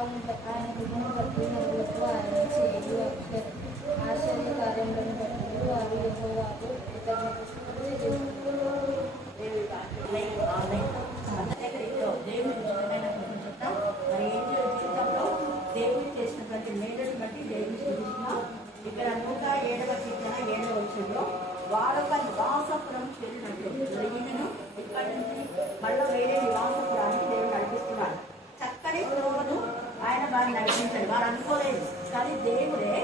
ఆయన కృపను బట్టి నరులకు ఆయన చేయు ఆశ్చర్య కార్యములను బట్టి వారు యెహోవాకు కృతజ్ఞతలు చెల్లించుదురు. దేవుడు చేసినటువంటి మేలుని బట్టి దేవుని స్తుతిస్తున్నాం. ఇక్కడ 107వ కీర్తన 7వ వచనంలో వాడొక నివాసపురం చేరినట్టు ఈయనను ఇక్కడి నుంచి మళ్ళీ వేరే నివాసపురానికి దేవుడు నడిపిస్తున్నాడు. చక్కని త్రోవను ఆయన వారిని నడిపించాడు. వారు అనుకోలేదు, కానీ దేవుడే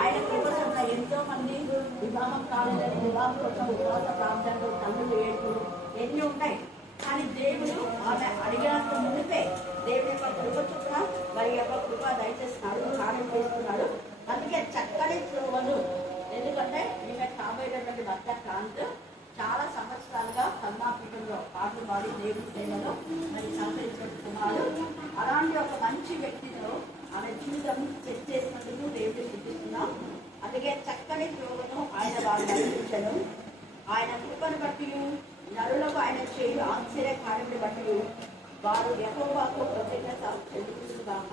ఆయన కృపసంత ఎంతో మంది వివాహం కాలేదని వివాహం కోసం ఉపవాస ప్రాంతాలు తల్లులు ఏడుపులు ఎన్ని ఉన్నాయి. కానీ దేవుడు ఆమె అడిగినంత ముందుకే దేవుడి యొక్క కృప చొప్పున వారి యొక్క కృప దయచేస్తున్నాడు, కార్యం చేస్తున్నాడు. అందుకే చక్కని త్రోవను, ఎందుకంటే ఈమె కాబోయేటటువంటి భర్త కాంత్ చాలా సంవత్సరాలుగా కర్ణాపీఠంలో పాటలు పాడి దేవుడి సేవలో మరి సహకరించుకుంటున్నారు. అలాంటి ఒక మంచి వ్యక్తితో ఆమె జీవితం సెట్ చేసినందుకు దేవుడు చూపిస్తున్నాం. అందుకే చక్కని త్రోవను ఆయన వారు నడిపించను. ఆయన కృపను బట్టి నరులకు ఆయన చేయు ఆశ్చర్య కార్యములు బట్టి వారు యెహోవాకు కృతజ్ఞత చెల్లించుగాక.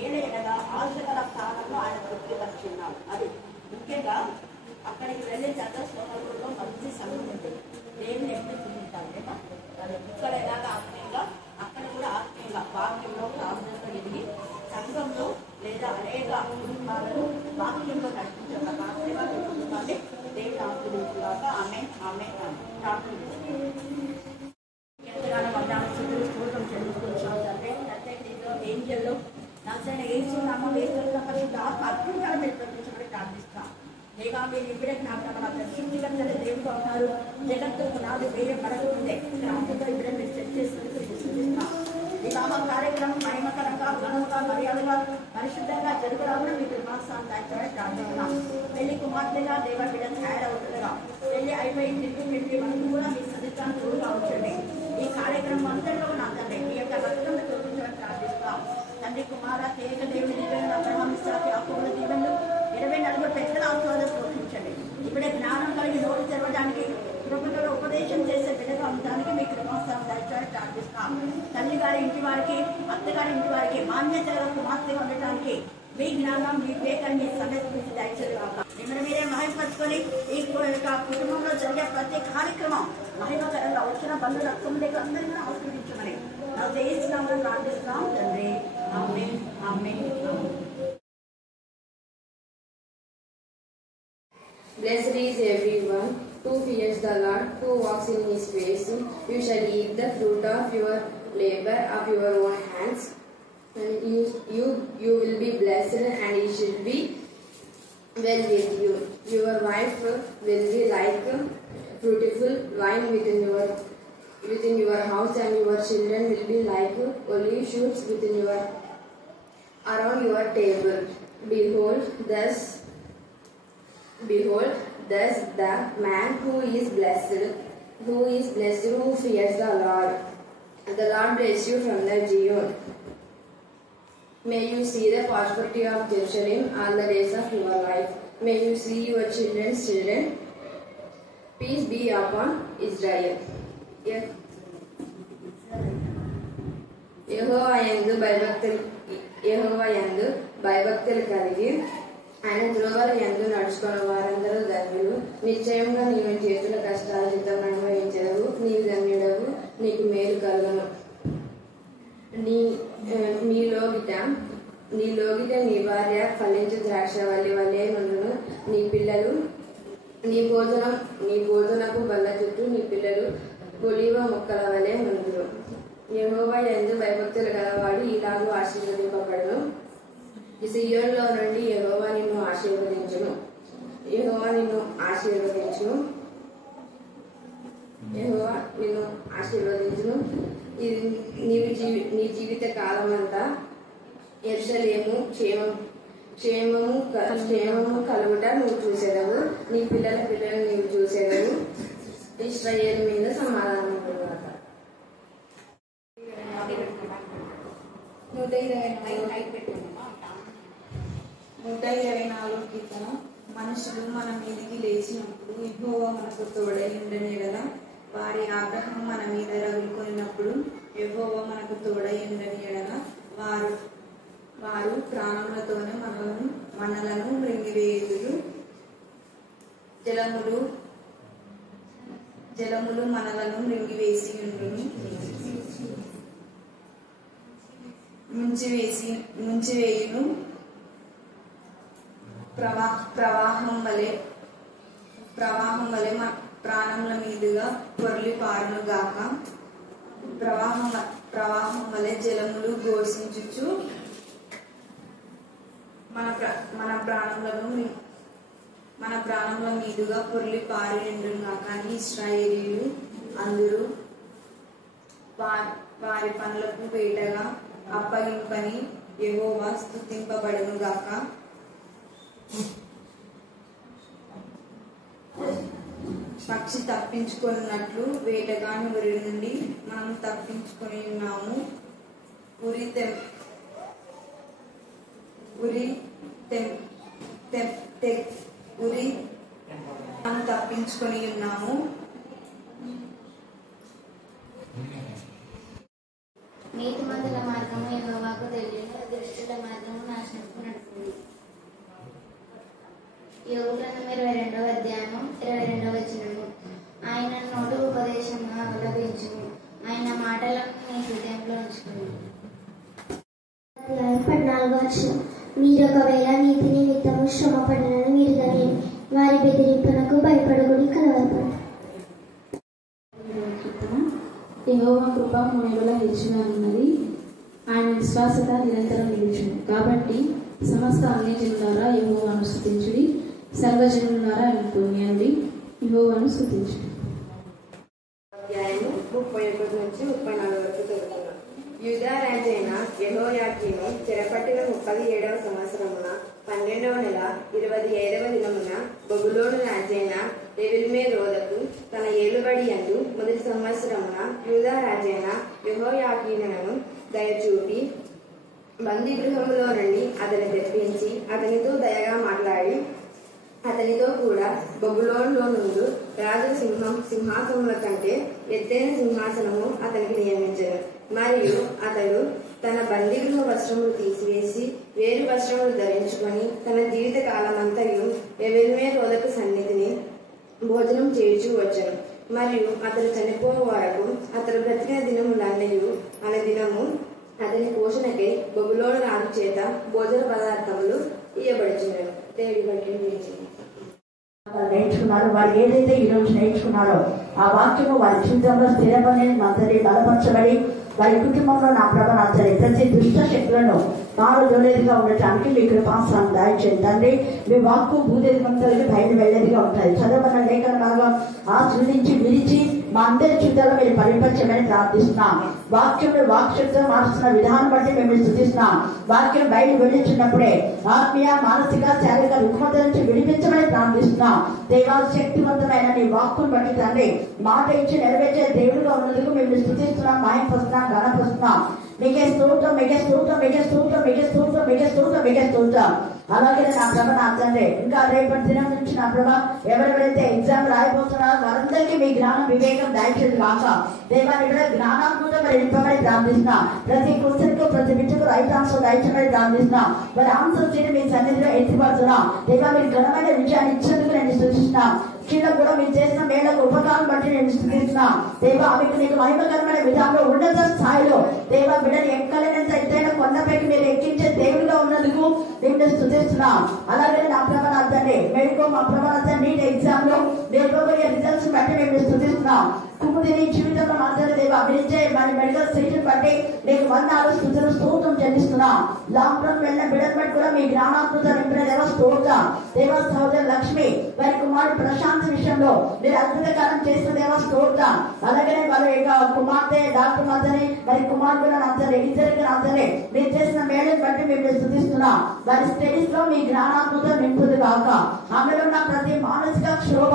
ఏదైనా ఆశగల స్థానంలో ఆయన తృప్తిపరిచున్నాడు. అది ముఖ్యంగా అక్కడికి వెళ్ళే జగస్వరంలో మంచి సంఘం ఉంటుంది. దేవుని ఎప్పుడు చూపించాలి కదా. ఇక్కడ ఎలాగ ఆత్మీయంగా అక్కడ కూడా ఆత్మీయంగా వాక్యంలో ప్రార్థనలో ఎదిగి సంఘంలో లేదా అనేక కుటుంబాలను వాక్యంలో నడిపించాలి. కుటుంబాన్ని దేవుని ఆశీర్వదించుగాక. ఆమె ఆమె ప్రార్థన ఎంతగానో స్తోత్రం చెల్లించుకుంటున్నాం తండ్రి. ప్రత్యేక రీతిలో ఏంజల్లో నాశన ఏసునామం వేస్తున్న పరిశుద్ధ ఆత్మ అద్భుతాలు మీరు ప్రకటించబడి ప్రార్థిస్తాం. లేక మీరు ఇప్పుడే జ్ఞాపకం శుద్ధికరణ దేవుడు ఉన్నారు. జగత్తు నాలుగు వేరే పడకముందే క్రాంతితో ఇప్పుడే మీరు సెట్ చేస్తున్నందుకు సూచిస్తాం. వివాహ కార్యక్రమం మహిమకరంగా ఘనంగా మర్యాదగా పరిశుద్ధంగా జరుగులాగా మీకు మాసాంతాయి ప్రార్థిస్తున్నాం. పెళ్లి కుమార్తెగా దేవ బిడ్డను తయారవుతుండగా పెళ్లి అయిపోయి తిరిగి మనకు కూడా మీ సన్నిధానం తోడుగా ఉంచండి. ఈ కార్యక్రమం అంతట్లో నా తండ్రి మీ యొక్క రక్తంలో తోపించమని ప్రార్థిస్తాం. తండ్రి కుమార తేగ దేవుని దీవెనలు అబ్రహాం ఇస్సాకు యాకోబుల దీవెనలు 24 పెద్దల ఆశీర్వాదాలు తోపించండి. ఇప్పుడే జ్ఞానం కలిగి నోరు తెరవడానికి కృపలో ఉపదేశం చేసే బిడ్డగా ఉండడానికి మీ కృపాస్థానం దయచేయాలని ప్రార్థిస్తాం. తల్లి గారి ఇంటి వారికి అత్తగారి ఇంటి వారికి మాన్యత కుమార్తెగా ఉండటానికి మీ జ్ఞానం మీ వివేకాన్ని మీ సమస్య దయచేయాలి. మిమ్మల్ని మీరే మహిమపరుచుకొని ఈ కుటుంబంలో జరిగే ప్రతి కార్యక్రమం మహిమకరంగా వచ్చిన బంధువుల కుటుంబీకులు అందరినీ ఆశీర్వదించమని నాకు చేయిస్తున్నామని ప్రార్థిస్తున్నాం తండ్రి. ఆమేన్ ఆమేన్. Blessed is everyone who fears the Lord, who walks in His ways. You shall eat the fruit of your labor of your own hands. And you will be blessed, and it shall be well with you. Your wife will be like fruitful vine within your house, and your children will be like olive shoots around your table. Behold, thus the man who is blessed, who fears the Lord. The Lord bless you from the Zion. May you see the prosperity of Jerusalem all the days of your life. May you see your children's children. Peace be upon Israel. యెహోవా యందు భయభక్తులు కలిగి ఆయన త్రోవల యందు నడుచుకున్న వారందరూ ధన్యులు. నిశ్చయంగా నీవు చేతుల కష్టార్జితం అనుభవించదవు. నీవు ధన్యుడవు, నీకు మేలు కలుగును. నీలోగిట నీ భార్య ఫలించు ద్రాక్షవల్లి వలె నుండును. నీ పిల్లలు నీ భోజనపు బల్ల చుట్టూ నీ పిల్లలు ఒలీవ మొక్కల వలె నుండును. యెహోవా యందు భయభక్తులు గలవాడు ఇలాగూ ఆశీర్వదింపబడును. సియోనులో నుండి యెహోవా నిన్ను ఆశీర్వదించును. యెహోవా నిన్ను ఆశీర్వదించును. నీ జీవిత కాలం అంతా యెరూషలేము క్షేమము కలుగుట నువ్వు చూసేదవు. నీ పిల్లల పిల్లలు నీవు చూసేదవు. ఇశ్రాయేలు మీద సమాధానం కలుగుగాక. 124 కీర్తన. మనుషులు మన మీదికి లేచినప్పుడు యెహోవా మనకు తోడై ఉండని ఎడల, వారి ఆగ్రహం మన మీద రగులుకొనినప్పుడు యెహోవా మనకు తోడై ఉండని ఎడల, వారు ప్రాణములతోనే మనలను మృంగివేయుదురు. జలములు మనలను మృంగివేసి ఉండును. ముంచివేయును. ప్రవాహం వలె ప్రాణముల మీదుగా పొర్లి పారును గాక. ప్రవాహం వలె జలములు ఘోషించుచు మన ప్రాణముల మీదుగా పొర్లి పారి నిండును గాక అని ఇశ్రాయేలీయులు అందరూ వారి పనులకు వేటగా అప్పగింపని యెహోవా స్తుతింపబడును గాక. పక్షి తప్పించుకున్నట్లు వేటగాని ఉరి నుండి మనం తప్పించుకొని ఉన్నాము. మనం తప్పించుకొని ఉన్నాము. నీతిమంతుల మార్గము యెహోవాకు తెలియను, దుష్టుల మార్గము నాశనముకు నడుపుతుంది. యోబు గ్రంథం 22వ అధ్యాయము 22వ వచనము. ఆయన నోటు ఉపదేశము అవలంబించుము, ఆయన మాటలను నీ హృదయంలో ఉంచుకును. 14వ వచనం. మీరు ఒకవేళ నీతి నిమిత్తము శ్రమ పడినను మీరు దాని వారి బెదిరింపునకు భయపడకుడి, కలవరపడు. యెహోవా కృప మూడేళ్ళ హెచ్చుగా ఉన్నది, ఆయన విశ్వాసత నిరంతరం నిలుచును. కాబట్టి సమస్త అన్యజనులారా యెహోవాను స్తుతించుడి, సర్వజనులారా ఆయన పుణ్యాన్ని యెహోవాను స్తుతించుడి. అధ్యాయము 31 నుంచి 34 వరకు చదువుతున్నాం. యూదా రాజైన యెహోయాకీను చెరపట్టిన 37వ సంవత్సరమున 12వ నెల 25వ దినమున బబులోను రాజైన ఎవీల్మెరోదకు తన ఏలుబడి యందు మొదటి సంవత్సరమున యూదా రాజైన యెహోయాకీనును దయచూపి బందీ గృహములో నుండి అతని తెప్పించి అతనితో దయగా మాట్లాడి అతనితో కూడా బబులోనులో నుండి రాజు సింహాసనముల కంటే ఎత్తైన సింహాసనము అతనికి నియమించను. మరియు అతడు తన బందీగృహ వస్త్రములు తీసివేసి వేరు వస్త్రములు ధరించుకొని తన జీవిత కాలమంతయు ఎవీల్మెరోదకు సన్నిధిని భోజనం చేయుచూ వచ్చను. మరియు అతడు చనిపోయే వరకు అతడు బ్రతికిన దినములన్నయు దినము అతని పోషణకై బబులోను రాజు చేత భోజన పదార్థములు ఇయ్యబడుచున్నారు. దేవుడి బట్టి నేర్చుకున్నారు. వారు ఏదైతే ఈ రోజు నేర్చుకున్నారో ఆ వాక్యము వారి జీవితంలో స్థిరపడి మంతరి బలపరచబడి వారి కుటుంబంలో నా ప్రభ నచ్చని ప్రతి దుష్ట శక్తులను మారదోలేదిగా ఉండటానికి మీ కృపాసనం దయచేయండి తండ్రి. మీ వాక్కు భూదేశమంతలకి బయట వెళ్ళేదిగా ఉంటాయి. చదవన్న లేఖన భాగం ఆస్వాదించి విరిచి మా అందరి జీవితాల్లో మీరు పరిపరిచమని ప్రార్థిస్తున్నాం. వాక్యంలో వాక్శక్తితో మార్చుతున్న విధానం బట్టి మేము స్తుతిస్తున్నాం. వాక్యం బయట వెళ్ళించినప్పుడే ఆత్మీయ మానసిక శారీరక రుగ్మత నుంచి విడిపించమని ప్రార్థిస్తున్నాం. దేవా శక్తివంతమైన నీ వాక్కును బట్టి తండ్రి మాట ఇచ్చి నెరవేర్చే దేవుడుగా ఉన్నందుకు మేము స్తుతిస్తున్నాం, మాయపరుస్తున్నాం, ఘనపరుస్తున్నాం. మీకే స్తోత్రం, మీకే స్తోత్రం, మీకే స్తోత్రం, మీకే స్తోత్రం, మీకే స్తోత్రం, మీకే స్తోత్రం. అలాగే నా ప్రభ నా తండ్రి ఇంకా రేపటి దినం నుంచి నా ప్రభ ఎవరెవరైతే ఎగ్జామ్ రాయబోతున్నారో వారందరికీ మీ జ్ఞానం వివేకం దయచేది కాక దేవాన్ని కూడా జ్ఞానాత్మక మరి నింపమని ప్రార్థిస్తున్నా. ప్రతి క్వశ్చన్ కు ప్రతి బిడ్డకు రైట్ ఆన్సర్ దయచేయమని ప్రార్థిస్తున్నా. మరి ఆన్సర్ చేయడం మీ సన్నిధిలో ఎత్తిపడుతున్నా. దేవా మీరు ఘనమైన విజయాన్ని ఇచ్చేందుకు నేను సూచిస్తున్నా. కింద కూడా మీరు చేసిన మేళకు ఉపకారం బట్టి నేను స్థుతిస్తున్నా. దేవా మీకు నీకు మహిమకరమైన విధానంలో ఉన్నత స్థాయిలో దేవా బిడ్డను ఎక్కలేనంత ఎత్తైన కొండపైకి మీరు ఎక్కించే దేవుడిగా ఉన్నందుకు నేను స్థుతిస్తున్నా. అలాగే నా ప్రభావండి మెడికో మా ప్రభావం నీట్ ఎగ్జామ్ లో నేర్పబోయే రిజల్ట్స్ బట్టి మేము స్థుతిస్తున్నాం. కుటుంబ జీవితంలో మాత్రమే దేవా మీరు ఇచ్చే మన మెడికల్ సీట్ని బట్టి మీకు వందలు స్థుతులు స్తోత్రం చెల్లిస్తున్నాం. లాంగ్ టర్మ్ వెళ్ళిన బిడ్డను బట్టి కూడా మీ జ్ఞానాత్మక నింపిన దేవ స్తోత్రం. దేవ సహోదరు లక్ష్మి వారి కుమారుడు ప్రశాంత్ విషయంలో మీరు అద్భుతకారం చేసిన దేవ స్తోత్రం. అలాగే వారి కుమార్తె డాక్టర్ మధ్యని మరి కుమార్తెలను అందరే ఇద్దరికి అందరే మీరు చేసిన మేళను బట్టి మేము స్థుతిస్తున్నాం. వారి స్టడీస్ లో మీ జ్ఞానాత్మక నింపుది కాక ఆమెలో ఉన్న ప్రతి మానసిక క్షోభ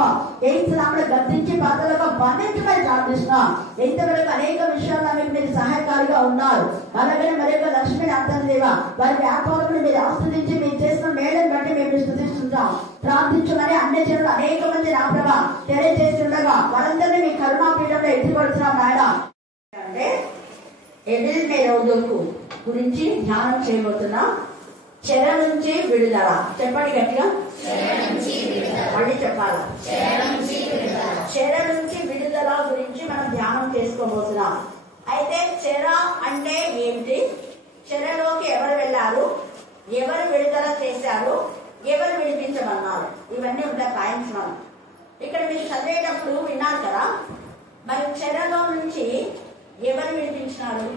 ఎయిడ్స్ ఆమెను గద్దించి పాత్రలుగా బంధించమని ప్రార్థిస్తున్నాం. ఇంతవరకు అనేక విషయాల్లో మీకు మీరు సహాయకారిగా ఉన్నారు. అలాగే మరి లక్ష్మిని అర్థం దేవా వారి వ్యాపారం మీరు ఆస్వాదించి మీరు చేసిన మేళను బట్టి మేము స్థుతిస్తుంటాం. ప్రార్థించమని అన్ని జనులు అనేక మంది నా ప్రభ తెలియజేస్తుండగా వారందరినీ మీ కరుణాపీఠంలో ఎత్తిపడుతున్నాం. నాయన అంటే ఎబిల్ మెరోదకు గురించి ధ్యానం చేయబోతున్నా. చెర నుంచి విడుదల. చెప్పండి గట్టిగా, మళ్ళీ చెప్పాలి. చెర నుంచి విడుదల గురించి మనం ధ్యానం చేసుకోబోతున్నాం. అయితే చెర అంటే ఏంటి, చెరలోకి ఎవరు వెళ్ళారు, ఎవరు విడుదల చేశారు, ఎవరు విడిపించమన్నారు, ఇవన్నీ ఉంటాయి పాయింట్స్. మనం ఇక్కడ మీరు చదివేటప్పుడు విన్నారు కదా, మరి చెరలో నుంచి ఎవరు విడిపించినారు?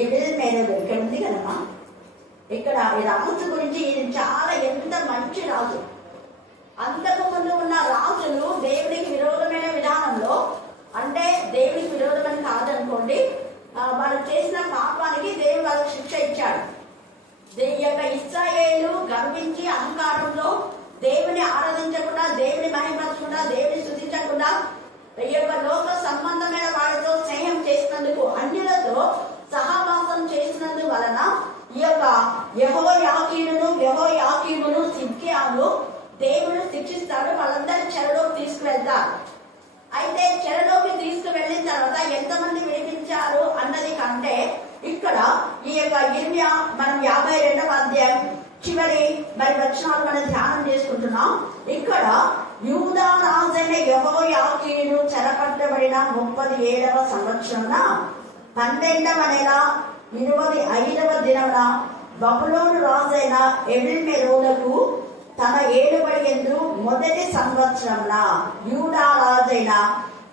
ఎబిల్ మెరోదకు ఇక్కడ ఉంది కదమ్మా. ఇక్కడ ఈ రాజు గురించి ఇది చాలా ఎంత మంచి రాజు. అంతకు ముందు ఉన్న రాజులు దేవునికి విరోధమైన విధానంలో, అంటే దేవునికి విరోధమని కాదనుకోండి, వాళ్ళు చేసిన పాపానికి దేవుడు వాళ్ళకి శిక్ష ఇచ్చాడు. ఈ యొక్క ఇశ్రాయేలు గర్వించి అహంకారంలో దేవుని ఆరాధించకుండా, దేవుని మహిమపరచకుండా, దేవుని స్తుతించకుండా ఈ యొక్క లోక సంబంధమైన వాడితో స్నేహం చేసినందుకు, అన్యులతో సహవాసం చేసినందు వలన ఈ యొక్క యెహోయాకీమును సిద్కియాను దేవుడు శిక్షిస్తాడు. వాళ్ళందరూ చెరలోకి తీసుకువెళ్తారు. అయితే చెరలోకి తీసుకువెళ్ళిన తర్వాత ఎంతమంది విడిపించారు అన్నది కంటే, ఇక్కడ ఈ యొక్క ఇర్మియా మనం 52వ అధ్యాయం చివరి మరి వచనాలు మనం ధ్యానం చేసుకుంటున్నాం. ఇక్కడ యూదా రాజైన యెహోయాకీను చెరపట్టబడిన 37వ సంవత్సరమున 12వ నెల 25వ దినమున బబులోను రాజైన ఎబిల్ మెరోదకు తన ఏలుబడి యందు మొదటి సంవత్సరమున యూదా రాజైన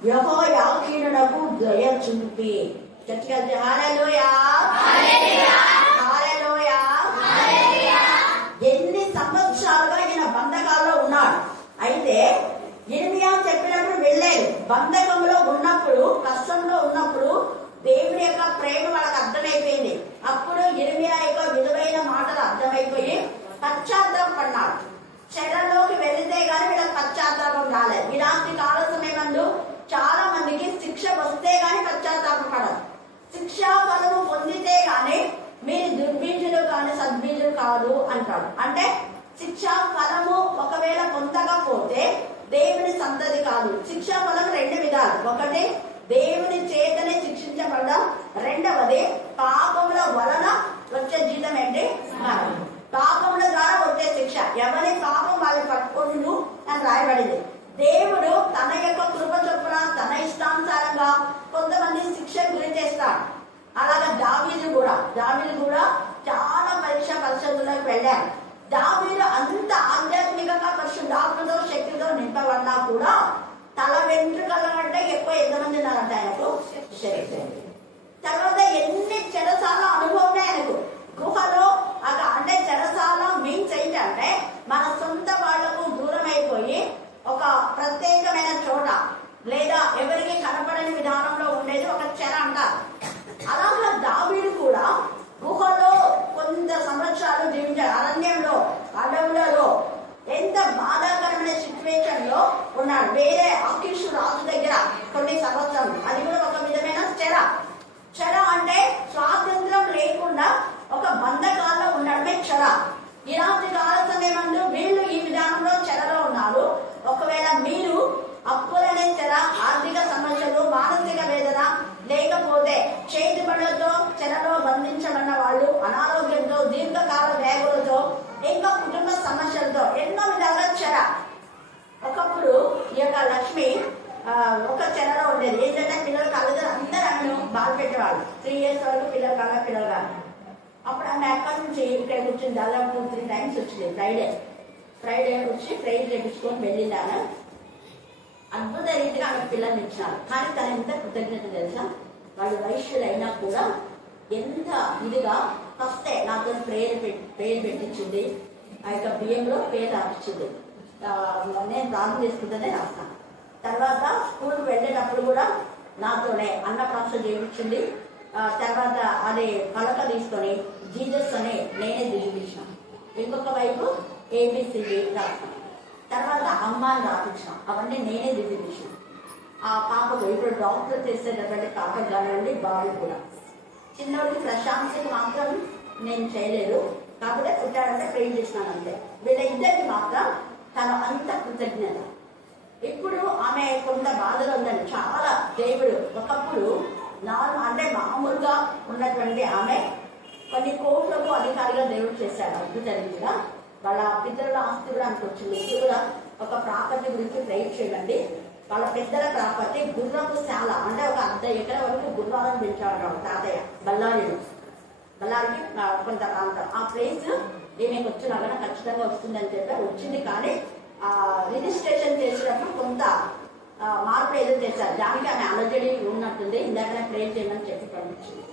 యెహోయాకీనునకు దయ చూపి. హల్లెలూయా, హల్లెలూయా. ఎన్ని సంవత్సరాలుగా ఈయన బంధకాల్లో ఉన్నాడు. అయితే ఇర్మియా చెప్పినప్పుడు వెళ్ళలేదు. బంధకంలో ఉన్నప్పుడు, కష్టంలో ఉన్నప్పుడు దేవుని యొక్క ప్రేమ వాళ్ళకి అర్థమైపోయింది. అప్పుడు ఇర్మియా యొక్క విలువైన మాటలు అర్థమైపోయి పశ్చాత్తాపడ్డాడు. చెరలోకి వెళితే గాని వీళ్ళకి పశ్చాత్తాపం రాలేదు. ఇలాంటి కాల సమయమందు చాలా మందికి శిక్ష వస్తే గాని పశ్చాత్తాపం పడదు. శిక్షా ఫలము పొందితే గాని మీరు దుర్బీజులు కానీ సద్బీజులు కాదు అంటాడు. అంటే శిక్షా ఫలము ఒకవేళ పొందకపోతే దేవుని సంతతి కాదు. శిక్షా ఫలం 2 విధాలు. ఒకటి దేవుని చేతనే శిక్షించబడడం, రెండవది పాపముల వలన వచ్చే జీతం ఏంటి, మరణం. పాపముల ద్వారా వచ్చే శిక్ష. ఎవరి పాపం వాళ్ళు పట్టుకోను అని రాయబడింది. దేవుడు తన యొక్క కృప చొప్పున తన ఇష్టానుసారంగా కొంతమంది శిక్ష గురి చేస్తాడు. అలాగే దావీదు కూడా చాలా పరిశుద్ధులకు వెళ్ళాడు. దావీదు అంత ఆధ్యాత్మికంగా పరిశుద్ధాత్మతో శక్తితో నింపబడినా కూడా తల వెంట్రుకల కంటే ఎక్కువ ఎంతమంది ఉన్నారంటే ఆయనకు శక్తి. తర్వాత ఎన్ని చెరసాల అనుభవం ఆయనకు. గుహలో అంటే చెరసాల మీన్స్ ఏంటంటే మన సొంత వాళ్లకు దూరం అయిపోయి ఒక ప్రత్యేకమైన చోట, లేదా ఎవరికి కనపడని విధానంలో ఉండేది ఒక చెర అంటారు. అలాగా దావీదు కూడా గుహలో కొంత సంవత్సరాలు జీవించాడు. అరణ్యంలో, అడవులలో ఎంత బాధాకరమైన సిచ్యువేషన్ లో ఉన్నాడు. వేరే ఆకీషు రాజు దగ్గర కొన్ని సంవత్సరాలు. అది కూడా ఒక విధమైన చెర అంటే స్వాతంత్రం లేకుండా ఒక బంధకాల్లో ఉండడమే చెర. ఇలాంటి కాల సమయంలో వీళ్ళు ఈ విధానంలో చెరలో ఉన్నారు. ఒకవేళ మీరు అప్పులనే చెర, ఆర్థిక సమస్యలు, మానసిక వేదన, లేకపోతే చేతి పనులతో చెరలో బంధించబడిన వాళ్ళు, అనారోగ్యంతో, దీర్ఘకాల వ్యాధులతో, ఇంకా కుటుంబ సమస్యలతో ఎన్నో విధాలుగా చెర. ఒకప్పుడు ఈ యొక్క లక్ష్మి ఒక చెరలో ఉండేది. ఏంటంటే పిల్లలు కలదు అందరూ ఆమెను బాధ పెట్టేవాళ్ళు. 3 years వరకు పిల్లలు కాదు. అప్పుడు ఆమె అక్కడి నుంచి ఇక్కడ కూర్చొని దాదాపు 3 times వచ్చింది. ఫ్రైడే వచ్చి ప్రేయర్ చేయించుకొని వెళ్ళింది. ఆమె అద్భుత రీతిగా ఆమె పిల్లల్ని ఇచ్చినారు. కానీ తన ఎంత కృతజ్ఞత తెలుసా, వాళ్ళు వైశ్యులు అయినా కూడా ఎంత ఇదిగా ఫస్టే నాతో ప్రేయర్ పెట్టించింది. ఆ యొక్క బియ్యంలో పేరు రాపించింది. నేను ప్రార్థన చేసుకుంటేనే రాస్తాను. తర్వాత స్కూల్కి వెళ్ళేటప్పుడు కూడా నాతోనే అన్నప్రాసన చేయించింది. తర్వాత అది పలక తీసుకొని జీసస్ అని నేనే దిగిపించాను. ఇంకొక వైపు ఏబిసిడి రాస్తాను. తర్వాత అమ్మాని రాపించాం. అవన్నీ నేనే దిగిపించాను. ఆ పాపకు ఇప్పుడు డాక్టర్ చేసేటటువంటి పాపకు కానివ్వండి, బాబు కూడా. చిన్నోడికి ప్రశాంతికి మాత్రం నేను చేయలేదు. కాకపోతే పుట్టాడంటే ప్రేమ చేసినాను అంతే. వీళ్ళ ఇద్దరికి మాత్రం తను అంత కృతజ్ఞత. ఇప్పుడు ఆమె కొంత బాధలు ఉందండి. చాలా దేవుడు ఒకప్పుడు అంటే మామూలుగా ఉన్నటువంటి ఆమె కొన్ని కోట్లకు అధికారిగా దేవుడు చేశాడు. అద్భుతంగా వాళ్ళ పితరుల ఆస్తి కూడా అనుకొచ్చింది. ఇది కూడా ఒక ప్రాపర్టీ గురించి ప్రేర్ చేయండి. వాళ్ళ పెద్దల ప్రాపర్టీ గుర్రపు శాల, అంటే ఒక 1/2 ఎకరం వరకు గుర్రాలను పెంచాడు తాతయ్య. బళ్ళారికి కొంత ప్రాంతం ఆ ప్లేస్ ఏమేమి వచ్చినా కానీ ఖచ్చితంగా వస్తుందని చెప్పి వచ్చింది. కానీ రిజిస్ట్రేషన్ చేసినప్పుడు కొంత మార్పు ఏదో చేశారు. దానికి ఆమె అలజడి ఉన్నట్టుంది. ఇందాకనే ప్రేర్ చేయమని చెప్పి పంపించింది.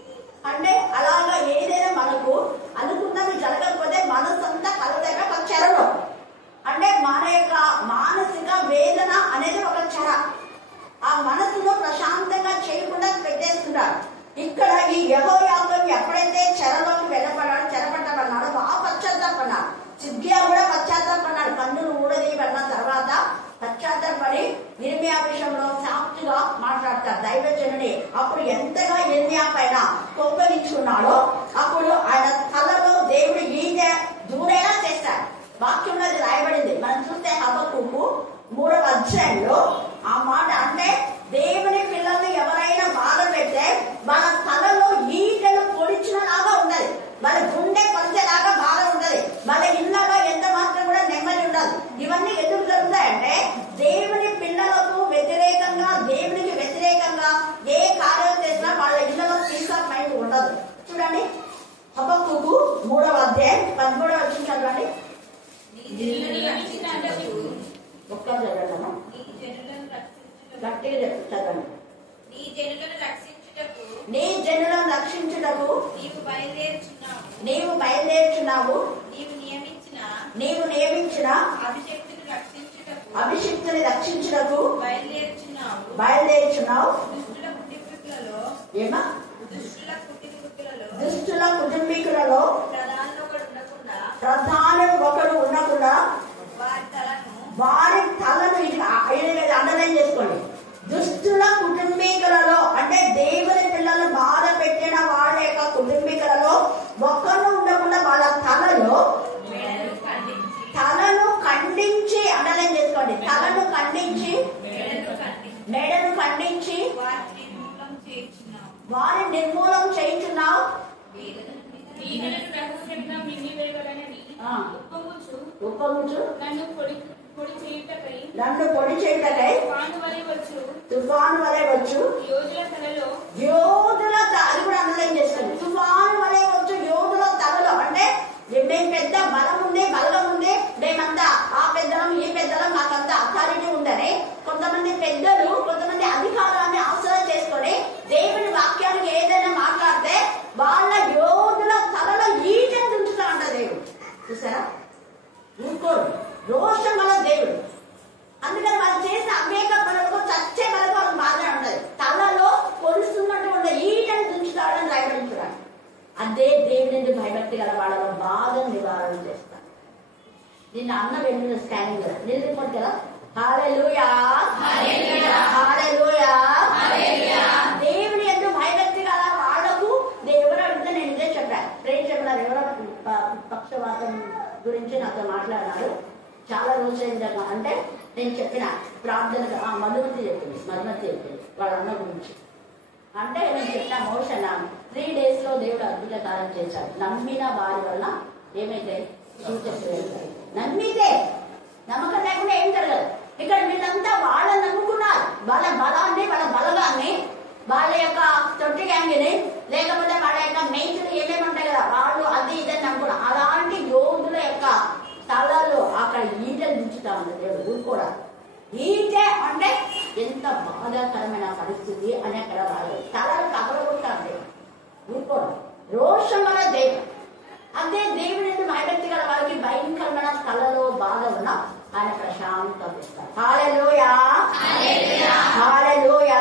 అంటే అలాగా ఏదైనా మనకు అనుకున్నది జరగకపోతే మనసంతా కలదగా ఒక చెరలో, అంటే మన యొక్క మానసిక వేదన అనేది ఒక చెర. ఆ మనసులో ప్రశాంతంగా చేయకుండా పెట్టేస్తున్నారు. ఇక్కడ ఈ యెహోయాకీం ఎప్పుడైతే చెరలోకి చెరపట్టబడ్డాడో బాగా పశ్చాత్తాపడ్డాడు. సిద్కియా కూడా పశ్చాత్తాపడ్డాడు. కన్నులు ఊడదీయబడిన తర్వాత పశ్చాత్తాపడి ఇర్మియా విషయంలో సాఫ్ట్గా మాట్లాడతారు దైవజనుని. అప్పుడు ఎంతగా ఇర్మియా పైన కోపగించుకున్నాడో అప్పుడు ఆయన తలలో దేవుడు ఈట దూరేలా చేశాడు. వాక్యంలో అది రాయబడింది. మనం చూస్తే హబక్కూకు 3వ అధ్యాయంలో ఆ మాట, అంటే దేవుని పిల్లల్ని ఎవరైనా బాధ పెడితే వాళ్ళ తలలో ఈటలు పొడిచినలాగా ఉంటది, వాళ్ళ గుండె పంచేలాగా బాధ ఉంటది, వాళ్ళ ఇళ్ళలో ఎంత మాత్రం కూడా నెమ్మది ఉండదు. ఇవన్నీ ఎందుకు జరుగుతాయంటే దేవుని పిల్లలకు వ్యతిరేకంగా, దేవునికి వ్యతిరేకంగా ఏ కార్యం చేసినా వాళ్ళ ఇళ్ళలో పీస్ ఆఫ్ మైండ్ ఉండదు. చూడండి హబక్కూకు 3వ అధ్యాయం 13వ వచనం చదవండి. ఒక్క చదవడము గట్టిగా చదవండి. నీ జనులను రక్షించుటకు నీవు బయలుదేరుచున్నావు. నీవు నియమించిన అభిషిక్తుని రక్షించుటకు బయలుదేరుచున్నావు. ఏమా దుష్టుల కుటుంబీకులలో ప్రధానం ఒకడు ఉండకుండా వారి తలను అండర్లైన్ చేసుకోండి. దుష్టుల కుటుంబీకులలో అంటే దేవుని పిల్లలను బాధ పెట్టిన వాళ్ళ యొక్క కుటుంబీకులలో ఒక్కరు ఉండకుండా వాళ్ళ తలను ఖండించి అండర్లైన్ చేసుకోండి. తలను ఖండించి మెడను ఖండించి వారి నిర్మూలం చేయించున్నావు. ఉప్పగుచు నన్ను పొడి చేయుటకై తుఫాను వలె వచ్చు యోధుల అది కూడా అండర్లైన్ చేసుకోండి. తుఫాను వలె వచ్చు యోధుల తలలో, అంటే మేము పెద్ద బలం ఉంది, బలగం ఉంది, మేమంతా ఆ పెద్దలం ఈ పెద్దలం మాకంతా అథారిటీ ఉందని కొంతమంది పెద్దలు కొంతమంది అధికారాన్ని ఆశ్రయం చేసుకొని దేవుని వాక్యానికి ఏదైనా మాట్లాడితే వాళ్ళ యోధుల తలలో ఈటని తుంచుతా అంట దేవుడు. చూసారా, ఊరుకోడు, రోషం వల్ల దేవుడు. అందుకని వాళ్ళు చేసిన అవేక పనులకు చచ్చే వరకు వాళ్ళకి బాధనే ఉంటది. తలలో పొలుస్తున్నట్టు ఉండే ఈటని తుంచుతాడని రాయబడించాడు. అదే దేవుని భయభక్తి గల వాళ్ళలో బాధను నివారణ చేస్తాను. నిన్న అన్న వెళ్ళిన స్కానింగ్ కదా, నేను రిపోర్ట్ కదా. హల్లెలూయా హల్లెలూయా. దేవుని ఎందుకు భయభక్తి గల వాళ్ళకు ఎవరు అడిగితే నేను ఇదే చెప్పాను. ప్రేమ్ చెప్పినారు, ఎవరో పక్షవాతం గురించి నాతో మాట్లాడినారు. చాలా రోజులైందా అంటే నేను చెప్పిన ప్రార్థన మధుమతి చెప్పింది వాళ్ళ అన్న గురించి. అంటే నేను చెప్పిన మోషన్ 3 days లో దేవుడు అద్భుత కార్యం చేశాడు. నమ్మిన వారి వల్ల ఏమైతే సూచిస్తాయి. నమ్మితే, నమ్మకం లేకుండా ఏం జరగదు. ఇక్కడ వీళ్ళంతా వాళ్ళని నమ్ముకున్నారు. వాళ్ళ బలాన్ని, వాళ్ళ బలగాన్ని, వాళ్ళ యొక్క తొట్టి గ్యాంగ్ని, లేకపోతే వాళ్ళ యొక్క మేచులు ఏమేమి ఉంటాయి కదా, వాళ్ళు అది ఇదని నమ్ముకున్నారు. అలాంటి యోధుల యొక్క తలలో అక్కడ ఈటలు దించుతా ఉంది దేవుడు. ఊరుకోడా ఈటే అంటే ఎంత బాధాకరమైన పరిస్థితి అని అక్కడ రాలేదు. తలలు కదలగొట్టాలి ఊరుకోవడం. రోషం వల్ల దేవుడు. అదే దేవుడి భయభక్తి గల వారికి భయంకరమైన తలలో బాధ ఉన్న ఆయన ప్రశాంతం ఇస్తారు. హల్లెలూయా హల్లెలూయా.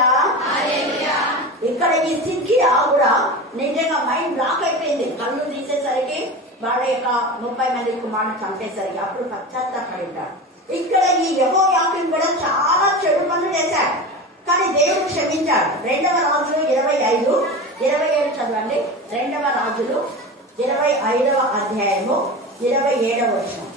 ఇక్కడ ఈ సిద్కియా కూడా నిజంగా మైండ్ బ్లాక్ అయిపోయింది. కళ్ళు తీసేసరికి వాళ్ళ యొక్క 30 మంది కుమారుని చంపేసరికి అప్పుడు పశ్చాత్తాపడి ఉంటాడు. ఇక్కడ ఈ యెహోయాకీం కూడా చాలా చెడు పనులు చేశాడు, కానీ దేవుడు క్షమించాడు. 2వ రాజులు 25-27 చదవండి. 2వ రాజులు 25వ అధ్యాయము 27వ వచనం.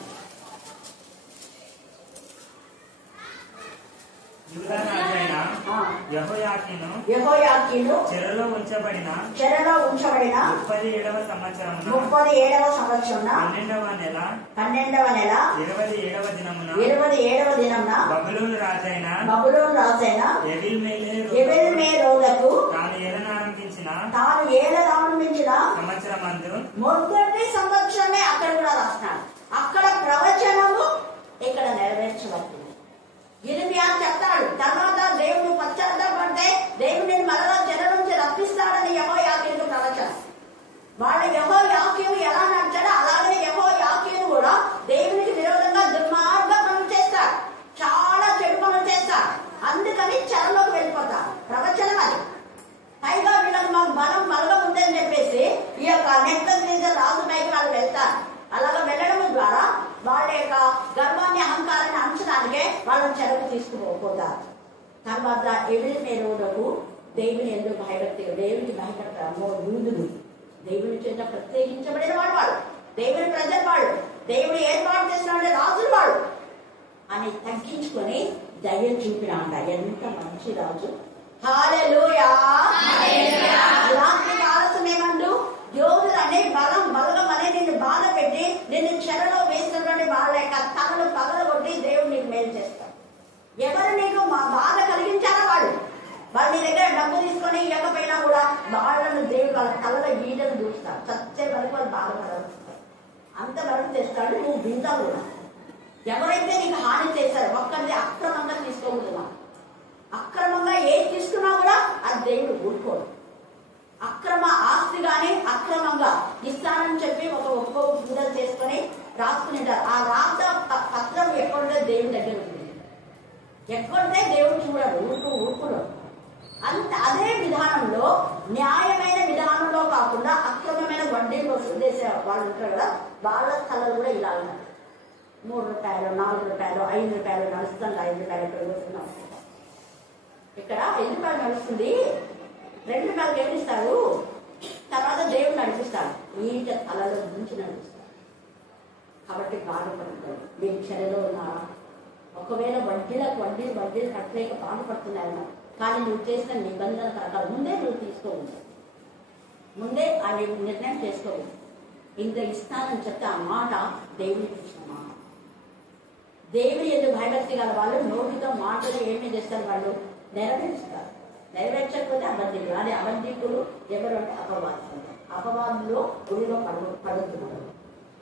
యెహోయాకీను చెరలో ఉంచబడిన 37వ సంవత్సరమున 12వ నెల 27వ దినమున బబులోను రాజైన ఎవిల్మెరోదకు తాను ఏలనారంభించిన సంవత్సరమందు మొదటి సంవత్సరమే అక్కడ కూడా రాస్తున్నాడు. అక్కడ ప్రవచనము ఇక్కడ నెరవేర్చబడుతుంది. ఇర్మియా చెప్తాడు, తర్వాత దేవుడు పశ్చాత్తాపడితే దేవుడు మరలా చెర నుంచి రప్పిస్తాడని యెహోయాకీను ప్రవచనం. వాళ్ళ యెహోయాకీను ఎలా నడిచాడో అలాగనే యెహోయాకీను కూడా దేవునికి విరోధంగా దుర్మార్గ పనులు చేస్తాడు, చాలా చెడు పనులు చేస్తాడు. అందుకని చెరలోకి వెళ్ళిపోతాడు. ప్రవచనం అది. పైగా వీళ్ళకి మాకు బలం బలగా ఉందని చెప్పేసి ఈ యొక్క నెక్కల రాజు పైకి వాళ్ళు వెళ్తారు. అలాగా వెళ్ళడం ద్వారా వాళ్ళ యొక్క గర్వాన్ని అహంకారాన్ని అంచడానికే వాళ్ళని చెరకు తీసుకుపోతారు. తర్వాత ఎవిల్మెరోదకు దేవుని ఎందుకు భయభక్తి, దేవునికి భయపడతారు యూదులు, దేవుని చేత ప్రత్యేకించబడిన వాళ్ళు, దేవుని ప్రజలు వాళ్ళు, దేవుడు ఏర్పాటు చేసిన రాజులు వాళ్ళు అని తగ్గించుకొని ధైర్యం చూపిన అంట. ఎంత మంచి రాజు. హల్లెలూయా. రాత్రి ఆలస్యం ఏమండు యోధులు అనే బలగం అనే నిన్ను బాధ పెట్టి నిన్ను చెరలో వేసినటువంటి వాళ్ళ యొక్క తలలు పగలగొట్టి దేవుడు నీకు మేలు చేస్తాడు. ఎవరు నీకు బాధ కలిగించారా వాళ్ళు నీ దగ్గర డబ్బు తీసుకొని ఇవ్వకపోయినా కూడా వాళ్ళను దేవుడు వాళ్ళ తలలో ఈడను చూస్తాడు. చచ్చే వరకు వాళ్ళు బాధపడతారు. అంతవరకు చేస్తాడు. నువ్వు వింటావు కూడా. ఎవరైతే నీకు హాని చేశారో ఒక్కరిది అక్రమంగా తీసుకోకూడదు. అక్రమంగా ఏది తీసుకున్నా కూడా అది దేవుడు ఊరుకోడు. అక్రమ ఆస్తి గాని అక్రమంగా ఇస్తానని చెప్పి ఒక్క పూజలు చేసుకొని రాసుకునింటారు. ఆ రాత పత్రం ఎక్కడుంటే దేవుడి దగ్గర ఉంది. ఎక్కడుంటే దేవుడు చూడడు, ఊరుకుడు. అదే విధానంలో న్యాయమైన విధానంలో కాకుండా అక్రమమైన వడ్డీలు వసూలు చేసే వాళ్ళు ఉంటారు కదా, వాళ్ళ స్థలాలు కూడా ఇలా ఉన్నారు. 3 రూపాయలు 4 రూపాయలు 5 రూపాయలు నడుస్తుంది. 5 రూపాయలు ఇక్కడ కూర్చున్నాం. ఇక్కడ 5 రూపాయలు నడుస్తుంది. 2 రూపాయలు ఏమిస్తాడు, తర్వాత దేవుడు నడిపిస్తాడు. ఈట తలలో నుంచి నడిపిస్తాడు. కాబట్టి బాధపడుతుంది. మేము చెరలో ఉన్నారా? ఒకవేళ వడ్డీలు కట్టలేక బాధపడుతున్నాయన్నా, కానీ నువ్వు చేసిన నిబంధన ప్రకారం ముందే నువ్వు తీసుకోవచ్చు. ముందే ఆ నిర్ణయం చేసుకోవచ్చు. ఇంత ఇస్తానని చెప్తే ఆ మాట దేవుడికి ఇచ్చిన మాట. దేవుడి ఎందుకు భయభక్తి గల వాళ్ళు నోటితో మాటలు ఏమి చేస్తారు, వాళ్ళు నెరవేరుస్తారు. నెరవేర్చకపోతే అబద్ధికులు. అదే అబద్ధికులు ఎవరు అంటే అపవాదులో గుడిలో పడుతున్నారు.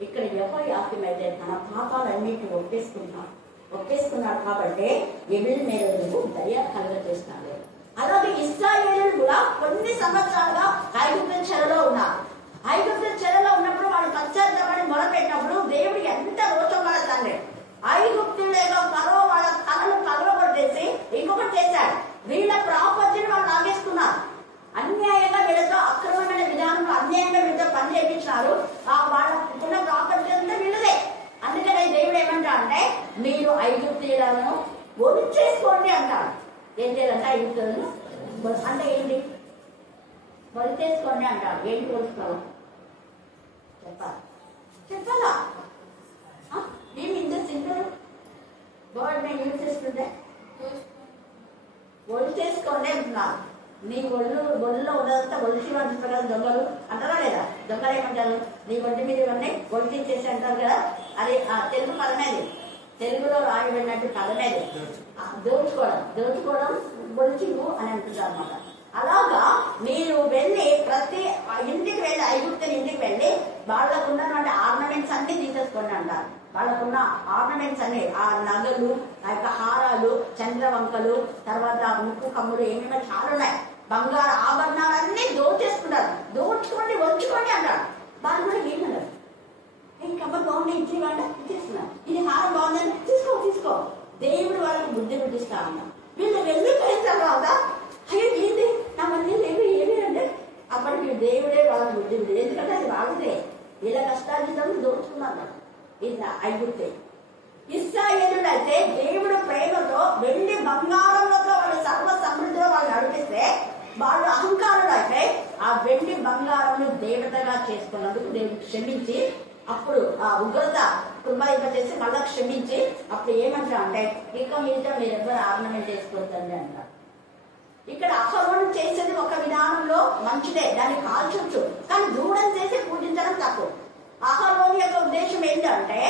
ఇక్కడ యెహోయాకీమైతే తన పాపాలన్నింటినీ ఒప్పేసుకున్నాడు కాబట్టి ఎవిల్మెరోదకు దయ కలుగజేస్తున్నాడు. అలాగే ఇశ్రాయేలీయులు కూడా కొన్ని సంవత్సరాలుగా ఐగుప్తు చెరలో ఉన్నారు. ఐగుప్తు చెరలో ఉన్నప్పుడు వాళ్ళు పశ్చాత్తాపడి మొదలుపెట్టినప్పుడు దేవుడు ఎంత రోషం వాళ్ళ తండ్రి. ఐగుప్తులేగా ఫరో వాళ్ళ తలను పగలగొట్టేసి ఇంకొకటి చేశాడు. వీళ్ళ ప్రాపర్టీని వాళ్ళు లాగేసుకున్నారు. అన్యాయంగా వీళ్ళతో అక్రమమైన విధానంలో అన్యాయంగా వీళ్ళతో పని చేయించినారు. వాళ్ళకున్న ప్రాపర్టీ అంతా వీళ్ళదే. అందుకనే దేవుడు ఏమంటా అంటే మీరు ఐగుప్తీయులను ఒలిచేసుకోండి అంటాడు. ఏం చేయాలంటే ఐగుప్తులను అంటే ఏంటి, ఒలిచేసుకోండి అంటాడు. ఏంటి ఒలుచుకోవాలి చెప్పాలా? ఏమి ఇంత సింపుల్ వర్డ్ నేను యూజ్ చేస్తుంటే ఒలిచేసుకోండి అంటున్నారు. నీ ఒళ్ళులో ఉన్నదంతా ఒలిచి అంటారు కదా దొంగలు, అంటారా లేదా? దొంగలు ఏమంటారు, నీ ఒంటి మీద ఇవన్నీ ఒలిచేసి అంటారు కదా. అది ఆ తెలుగు పదమేది, తెలుగులో రాయబడినట్టు పదమేది. దోచుకోవడం ఒలిచింగు అని అంటున్నారు అన్నమాట. అలాగా మీరు వెళ్ళి ప్రతి ఇంటికి వెళ్ళి ఐగుప్తుని ఇంటికి వెళ్ళి వాళ్ళకున్నటువంటి ఆర్నమెంట్స్ అన్ని తీసేసుకోండి అంటారు. వాళ్ళకున్న ఆర్నమెంట్స్ అన్ని, ఆ నగలు, ఆ యొక్క హారాలు, చంద్రవంకలు, తర్వాత ముక్కు కమ్ములు ఏమేమో చాలా ఉన్నాయి. బంగారు ఆభరణాలన్నీ దోచేసుకున్నారు. దోచుకోండి వంచుకోండి అంటారు. వాళ్ళు కూడా ఏమన్నారు, కమ్మలు బాగుంది ఇచ్చేవాళ్ళ ఇచ్చేస్తున్నారు, ఇది హారం బాగుందని తీసుకో. దేవుడు వాళ్ళకి బుద్ధి పుట్టిస్తా అన్నారు. వీళ్ళు వెళ్ళిపోయిన తర్వాత అయ్యో ఏంటి నా మధ్య ఏమి అంటే అప్పటికి దేవుడే వాళ్ళకి బుద్ధి పుట్టింది. ఎందుకంటే అది వాళ్ళదే. వీళ్ళ కష్టాలు దోచుకున్నారు. ఇది ఐగుప్తే. ఇశ్రాయేలులు అయితే దేవుడు ప్రేమతో వెండి బంగారంలో వాళ్ళు సర్వ సమృద్ధిలో వాళ్ళు నడిపిస్తే, వాళ్ళు అహంకారులు అయితే ఆ వెండి బంగారం దేవతగా చేసుకున్నందుకు దేవుడు క్షమించి అప్పుడు ఆ ఉగ్రత కృప చేసి మళ్ళా క్షమించి అప్పుడు ఏమంటా అంటే ఇక మీద మీరెవ్వరు ఆర్నమెంట్ చేసుకోవద్దండి అంటారు. ఇక మంచిదే, దాన్ని కాల్చొచ్చు, కానీ దూడం చేసి పూజించడం తప్పు. అహరోను యొక్క ఉద్దేశం ఏంటంటే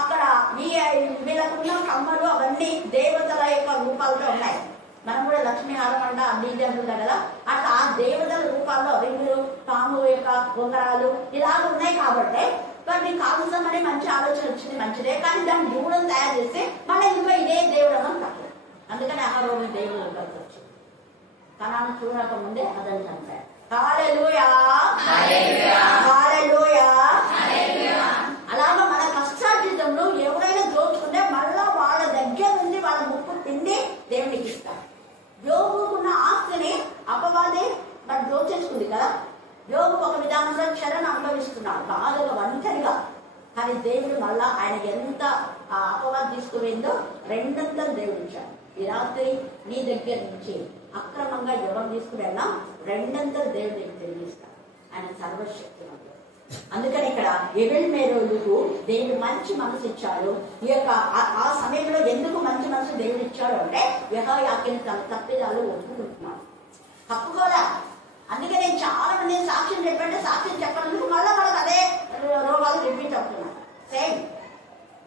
అక్కడ వీళ్ళకున్న కమ్మలు అవన్నీ దేవతల యొక్క రూపాల్లో ఉన్నాయి. మనం కూడా లక్ష్మీహారం అంట డీజే అంటుంటాం కదా, అట్లా ఆ దేవతల రూపాల్లో రింగులు, పాము యొక్క ఉంగరాలు ఇలాగ ఉన్నాయి. కాబట్టి వాటిని కాల్చమని మంచి ఆలోచన వచ్చింది, మంచిదే, కానీ దాన్ని దూరం తయారు చేస్తే మళ్ళీ ఇంకా ఇదే దేవుడు అని తప్పు. అందుకని అహరోను దేవుడు కలిసి వచ్చింది. కణాన్ని చూడక ముందే అదని చంపారు. హల్లెలూయా, హల్లెలూయా. అలాగా మన కష్టార్జితంలో ఎవరైనా దోచుకుంటే మళ్ళా వాళ్ళ దగ్గర నుండి వాళ్ళ ముక్కు పిండి దేవునికి ఇస్తారు. యోగుకున్న ఆస్తిని అపవాది మరి దోచేసుకుంది కదా. యోగు ఒక విధానంలో చెరను అనుభవిస్తున్నాడు బాధగా ఒంటరిగా, కానీ దేవుడు మళ్ళా ఆయన ఎంత అపవాది తీసుకుపోయిందో రెండంతలు దేవుడు ఇచ్చాడు. ఈ రాత్రి నీ దగ్గర నుంచి అక్రమంగా ఎవరు తీసుకువెళ్ళా రెండంతలు దేవుడు నీకు తిరిగిస్తాడు. ఆయన సర్వశక్తివంతుడు. అందుకని ఇక్కడ ఎబెల్మెరోలుకు దేవుడు మంచి మనసు ఇచ్చాడు. ఈ యొక్క ఆ సమయంలో ఎందుకు మంచి మనసు దేవుడు ఇచ్చాడు అంటే యెహోయాకీను తన తప్పిదాలు ఒప్పుకుంటున్నాడు, తప్పుకోలే. అందుకే నేను చాలా మంది సాక్ష్యం చెప్పంటే సాక్ష్యం చెప్పడానికి మళ్ళీ మనకు అదే రోగాలు రిపీట్ అవుతున్నాయి. సేమ్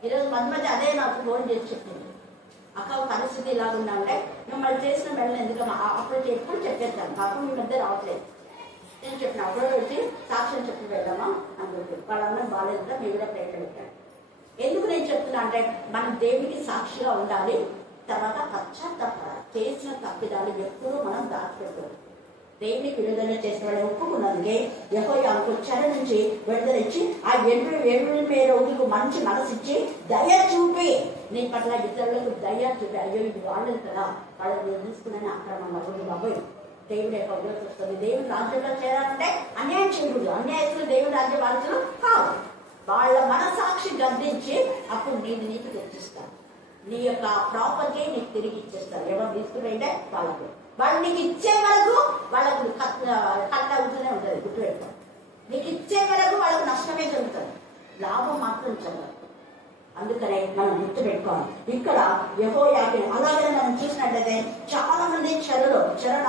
ఈరోజు మధ్య అదే నాకు ఫోన్ చేసి చెప్పింది, అక్క పరిస్థితి ఇలా ఉందంటే మిమ్మల్ని చేసిన వెళ్ళిన ఎందుకు అప్పుడు ఎప్పుడు చెప్పేస్తాను, పాపం మీ మధ్య రావట్లేదు. నేను చెప్పిన అప్పుడు వచ్చి సాక్ష్యం చెప్పి వెళ్దామా అనుకుంటుంది. వాళ్ళందరూ బాగాలేదు, మీరు కూడా ప్రేమ పెట్టాను. ఎందుకు నేను చెప్తున్నా అంటే మనం దేవుడికి సాక్షిగా ఉండాలి. తర్వాత పశ్చాత్తాపడాలి. చేసిన తప్పిదాలు ఎప్పుడూ మనం దాచిపెట్టాలి. దేవునికి విడుదల చేసిన వాళ్ళు ఒప్పుకున్నందుకే యెహోయాకు చెర నుంచి విడుదల ఇచ్చి ఆ ఎబెల్మెరోలుకు మంచి మనసిచ్చి దయ చూపి నీ పట్ల ఇతరులకు దయ చూపి, అయ్యో ఇది వాళ్ళని కదా వాళ్ళని తీసుకునే అక్రమంగా బాబోయ్ దేవుడి యొక్క ఉగ్రత వస్తుంది. దేవుని రాజ్యంలో చేరాలంటే అన్యాయం చేయకూడదు. అన్యాయస్తులు దేవుని రాజ్య వారసులు కాదు. వాళ్ళ మనసాక్షి గద్దించి అప్పుడు నేను నీకు తెచ్చిస్తాను, నీ యొక్క ప్రాపర్టీ నీకు తిరిగి ఇచ్చేస్తారు. ఎవరు తీసుకుపోయింటే వాళ్ళకు, వాళ్ళు నీకు ఇచ్చే వరకు వాళ్ళకు కట్ అవుతూనే ఉంటుంది. గుర్తుపెడతారు, నీకు ఇచ్చే వరకు వాళ్ళకు నష్టమే జరుగుతుంది, లాభం మాత్రం చదవదు. అందుకనే మనం గుర్తుపెట్టుకోవాలి. ఇక్కడ యెహోయాకీను అలాగే మనం చూసినట్లయితే చాలా మంది చెరను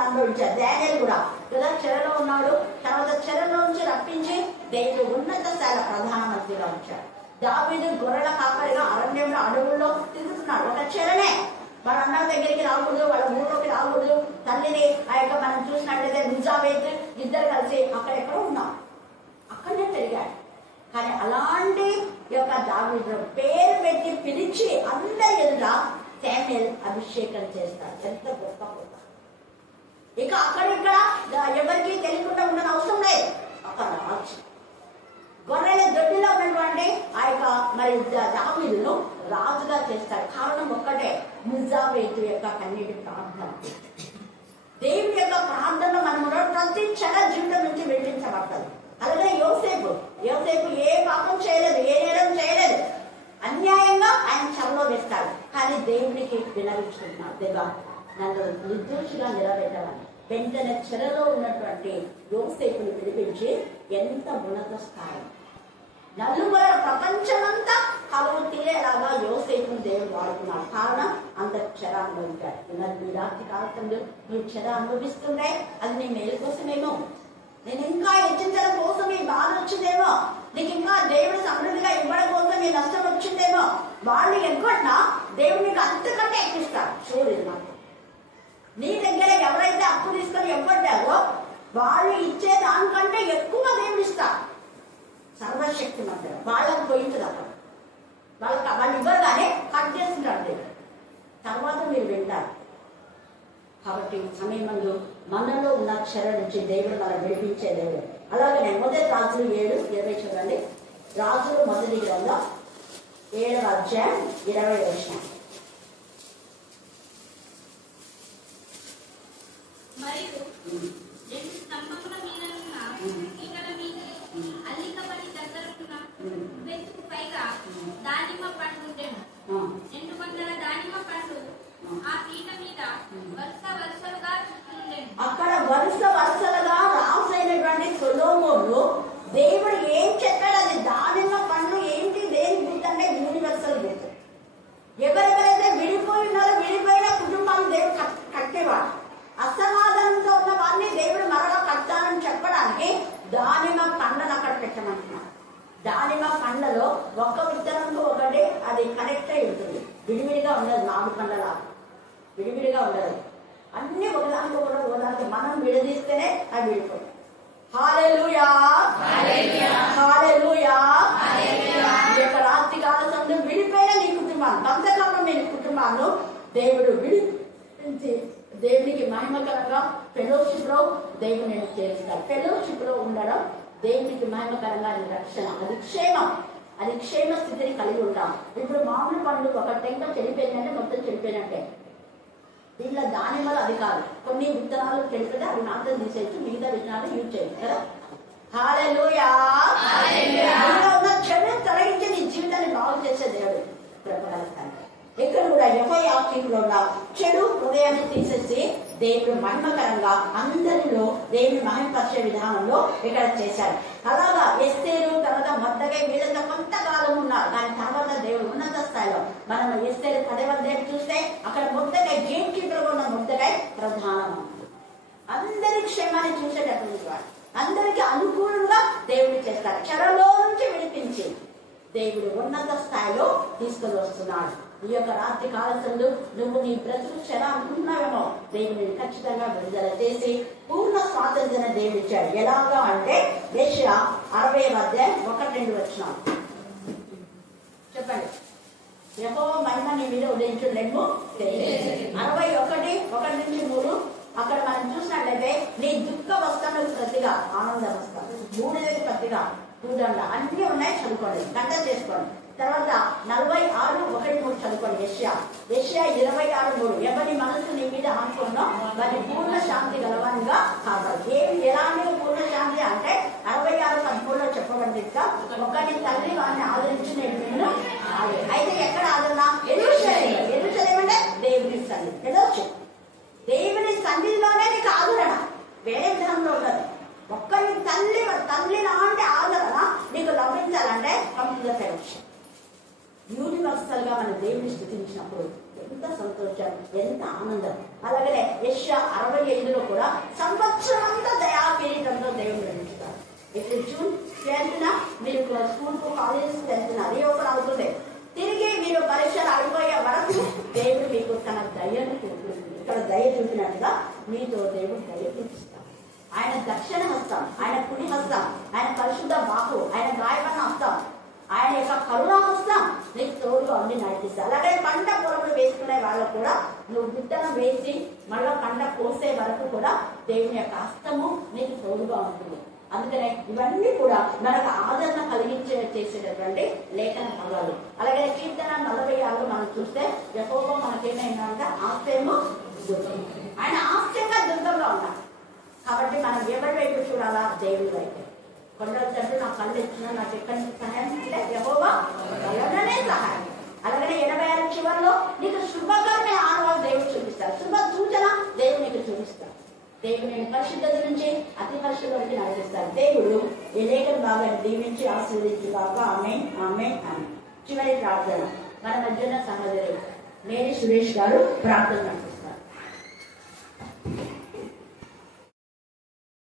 అనుభవించారు. దానియేలు కూడా కదా చెరలో ఉన్నాడు. తర్వాత చెరలో నుంచి రప్పించి దేవుడు ఉన్నత స్థాయి ప్రధానమంత్రిగా ఉంచాడు. దావీదు గొర్రెల కాపరిగా అరణ్యంలో అడవుల్లో తిరుగుతున్నాడు. ఒక చెరనే, వాళ్ళ అన్న దగ్గరికి రాకూడదు, వాళ్ళ ఊళ్ళోకి రాకూడదు. తల్లిని ఆ యొక్క మనం చూసినట్లయితే నిజావేత్ ఇద్దరు కలిసి అక్కడెక్కడో ఉన్నాం, అక్కడనే పెరిగాడు. కానీ అలాంటి యొక్క దావీదు పేరు పెట్టి పిలిచి అందరి ఎదుట శామ్యూయల్ అభిషేకం చేస్తారు. ఎంత గొప్ప గొప్ప. ఇక అక్కడిక్కడ ఎవరికి తెలియకుండా ఉండని అవసరం లేదు. అక్కడ రాజు గొర్రెల దొడ్డిలో ఉన్నటువంటి ఆ యొక్క మరి దావీదును రాజుగా చేస్తాడు. కారణం ఒక్కటే, నిజావేతు యొక్క కన్నీటి ప్రార్థన. దేవుని యొక్క ప్రార్థనలో మనం ప్రతి క్షణ జీవితం నుంచి వెళ్లించబడతాడు. అలాగే యోసేపు ఏ పాపం చేయలేదు, ఏ నేరం చేయలేదు, అన్యాయంగా ఆయన చెరలో వేస్తాడు. కానీ దేవునికి వినవించుకుంటున్నాడు, దేవా నన్ను నిర్దోషిగా నిలబెట్టాలని. వెంటనే చెరలో ఉన్నటువంటి యోసేపుని పిలిపించి ఎంత ఉన్నత స్థాయి, నలుగుర ప్రపంచమంతా కలువు తీరేలాగా యోసేపుని దేవుడు వాడుకున్నాడు. కారణం అంత చెర అనుభవించాడు. నీ రాత్రి కాలంలో నువ్వు చెర అనుభవిస్తుండే అది నీ మేలు కోసమేమో, నేను ఇంకా హెచ్చించడం కోసం ఈ బాధ వచ్చిందేమో, నీకు ఇంకా దేవుడు సమృద్ధిగా ఇవ్వడం కోసం ఈ నష్టం వచ్చిందేమో. వాళ్ళు ఎగ్గొట్టినా దేవుడు నీకు అంతకంటే ఎక్కిస్తాడు. చూడలేదు నాకు, నీ దగ్గర ఎవరైతే అప్పు తీసుకొని ఎగ్గొట్టారో వాళ్ళు ఇచ్చే దానికంటే ఎక్కువ దేవుడు ఇస్తారు. సర్వశక్తి మధ్య వాళ్ళకు పోయించదు. అక్కడ వాళ్ళు ఇవ్వరు కానీ కట్ చేస్తుంటారు దేవుడు. తర్వాత మీరు వింటారు. కాబట్టి సమయమందు మనలో ఉన్న క్షర నుంచి దేవుడు మనం విడిపించే దేవుడు. అలాగనే మొదటి రాజులు 7:20 చూడండి. రాజులు మొదటి గ్రంథం 7వ అధ్యాయం 20వ వచనం. మరియు రెండు స్తంభముల మీదనున్న ఈటల మీద అల్లికబడి దగ్గరకున్న బెంచుకు పైగా దానిమ్మ పండు ఉండెను. 200 దానిమ్మ పండు ఆ పీట మీద వరుస వరుసలుగా చుట్టూండెను. అక్కడ వరుస వరుసలుగా రాసైనటువంటి సొలొమోను దేవుడు ఏం చెప్పాడు, అది దానిమ్మ పండు ఏంటి, దేని గుర్తు అంటే యూనివర్సల్ గుర్తు. ఎవరెవరైతే విడిపోయి ఉన్నారో విడిపోయిన కుటుంబాన్ని దేవుడు కట్టేవాడు. అసమాధానంతో ఉన్న వారిని దేవుడు మరలా కట్టాలని దానిమ్మ పండ్లలో ఒక్క విత్తనంతో ఒకటి అది కనెక్ట్ అయి ఉంటుంది, విడివిడిగా ఉండదు. 4 పండ్లలా విడివిడిగా ఉండదు, అన్ని ఒకదానికి ఒకదానికి మనం విడదీస్తేనే అవి విడిపోతాయి. హల్లెలూయా, హల్లెలూయా. ఈ యొక్క రాత్రి కాల సమయంలో విడిపోయిన నీ కుటుంబాన్ని, కొంతకాలం మీ కుటుంబాన్ని దేవుడు విడిపించి దేవునికి మహిమకరంగా ఫెలోషిప్ లో దేవుని చేస్తారు. ఫెలోషిప్ లో ఉండడం దేవునికి మహిమకరంగా రక్షణ, అది క్షేమం, అది క్షేమ స్థితిని కలిగి ఉంటాం. ఇప్పుడు మామిడి పండు ఒక టెంక చెడిపోయిందంటే మొత్తం చెడిపోయినట్టే. దీంట్లో దానిమ్మలు అది కాదు, కొన్ని విత్తనాలు చెడిపోతే అవి మాత్రం తీసేయచ్చు, మిగతా విత్తనాలు యూజ్ చేయొచ్చు కదా. హల్లెలూయా. ఉన్న చెడు తొలగించి నీ జీవితాన్ని బాగు చేసే దేవుడు ప్రభావితాన్ని. ఇక్కడ కూడా యెహోయాకీములో ఉన్న చెడు హృదయాన్ని తీసేసి దేవుడు మహిమకరంగా అందరిలో దేవుని మహిమపరిచే విధానంలో ఇక్కడ చేశారు. అలాగా ఎస్తేరు తర్వాత మొద్దకై వీళ్ళతో కొంతకాలం ఉన్నారు, దాని తర్వాత దేవుడు ఉన్నత స్థాయిలో మనం ఎస్తేరు 10వ అధ్యాయం చూస్తే అక్కడ మొద్దకై గేట్ కీపర్ ఉన్న మొద్దకై ప్రధానం, అందరి క్షేమాన్ని చూసేటటువంటి వాడు, అందరికి అనుకూలంగా దేవుడు చేస్తారు. చెరలో నుంచి విడిపించి దేవుడు ఉన్నత స్థాయిలో తీసుకొని వస్తున్నాడు. ఈ యొక్క రాత్రి కాలంలో నువ్వు నీ బ్రతుకు చెర అనుకుంటున్నావేమో, దేవుని ఖచ్చితంగా విడుదల చేసి పూర్ణ స్వాతంత్ర్యం దేవుడు ఇచ్చాడు. ఎలాగా అంటే యెషయా 60వ అధ్యాయం 1-2 వచనాలు చెప్పండి. యెహోవా మహిమ నీ మీద ఉదయించులేమో 61:1-3 అక్కడ మనం చూసినట్లయితే నీ దుఃఖ వస్త్రములకు ప్రతిగా ఆనంద వస్త్రం, బూడిదకి ప్రతిగా పూదండ అన్ని ఉన్నాయి, చదువుకోండి, గంట చేసుకోండి. తర్వాత 46:1-3 చదువుకోండి. యెషయా 26:3 ఎవరి మనసు నీ మీద అనుకున్నా వారి పూర్ణ శాంతి గలవానిగా కావాలి. ఏమి ఎలాంటి పూర్ణ శాంతి అంటే 66:13 చెప్పబడింది. ఒకరి తల్లి వారిని ఆదరించిన అయితే ఎక్కడ ఆదరణ? యెరూషలేము అంటే దేవుని సన్నిధి, ఫెలోషిప్. దేవుని సన్నిధిలోనే నీకు ఆదరణ, వేరే విధానంలో ఉండదు. ఒక్కరి తల్లి లాంటి ఆదరణ నీకు లభించాలంటే కంప్లీట్ ఫెలోషిప్. యూనివర్సల్ గా మన దేవుని స్థుతించినప్పుడు ఎంత సంతోషం, ఎంత ఆనందం. అలాగనే యెషయా 65లో కూడా సంవత్సరం అంతా దయా కిరీటంతో దేవుని నిర్మిస్తారు. ఇప్పుడు జూన్ 10న మీరు స్కూల్ కు కాలేజెస్ వెళ్తున్నారు, అది ఓపెన్ అవుతుంది. తిరిగి మీరు పరీక్షలు అయిపోయే వరకు దేవుడు మీకు తన దయను చూపిస్తుంది. ఇక్కడ దయ చూపినట్టుగా మీతో దేవుడు దయ చూపిస్తాడు. ఆయన దక్షిణ హస్తం, ఆయన కుడి హస్తం, ఆయన పరిశుద్ధ బాహు, ఆయన గాయపడిన హస్తం, ఆయన యొక్క కరుణా హస్తం నీకు తోడుగా ఉండి నడిపిస్తాడు. అలాగే పంట పొలములు వేసుకునే వాళ్ళకు కూడా నువ్వు విత్తనం వేసి మళ్ళా పంట కోసే వరకు కూడా దేవుని యొక్క హస్తము నీకు తోడుగా ఉంటుంది. అందుకనే ఇవన్నీ కూడా మనకు ఆదరణ చేసేటటువంటి లేఖన భాగాలు. అలాగే కీర్తన 46 మనం చూస్తే యెహోవా మనకేమైందంటే ఆశ్రయము, ఆయన ఆశ్రయంగా దుర్గంగా ఉన్నాడు. కాబట్టి మనం ఎవరి వైపు చూడాలా? దేవుడి వైపు. కొండల తండ్రి నా కళ్ళు ఇచ్చిన నాకు ఎక్కడి నుంచి సహాయం అంటే యెహోవా వలననే సహాయం. అలాగనే 86 చివరిలో నీకు శుభకరమైన ఆనవాళ్ళు దేవుడు చూపిస్తారు, శుభ సూచన దేవుడు నీకు చూపిస్తాడు. దేవుడు నేను పరిశుద్ధత నుంచి అతి పరిశుద్ధతకి నడిపిస్తాడు. దేవుడు ఈ లేఖన భాగాన్ని దీవించి ఆశీర్వదించుగాక. ఆమేన్, ఆమేన్, ఆమేన్. చివరి ప్రార్థన మన మధ్యన సహోదరుడు నేని సురేష్ గారు ప్రార్థన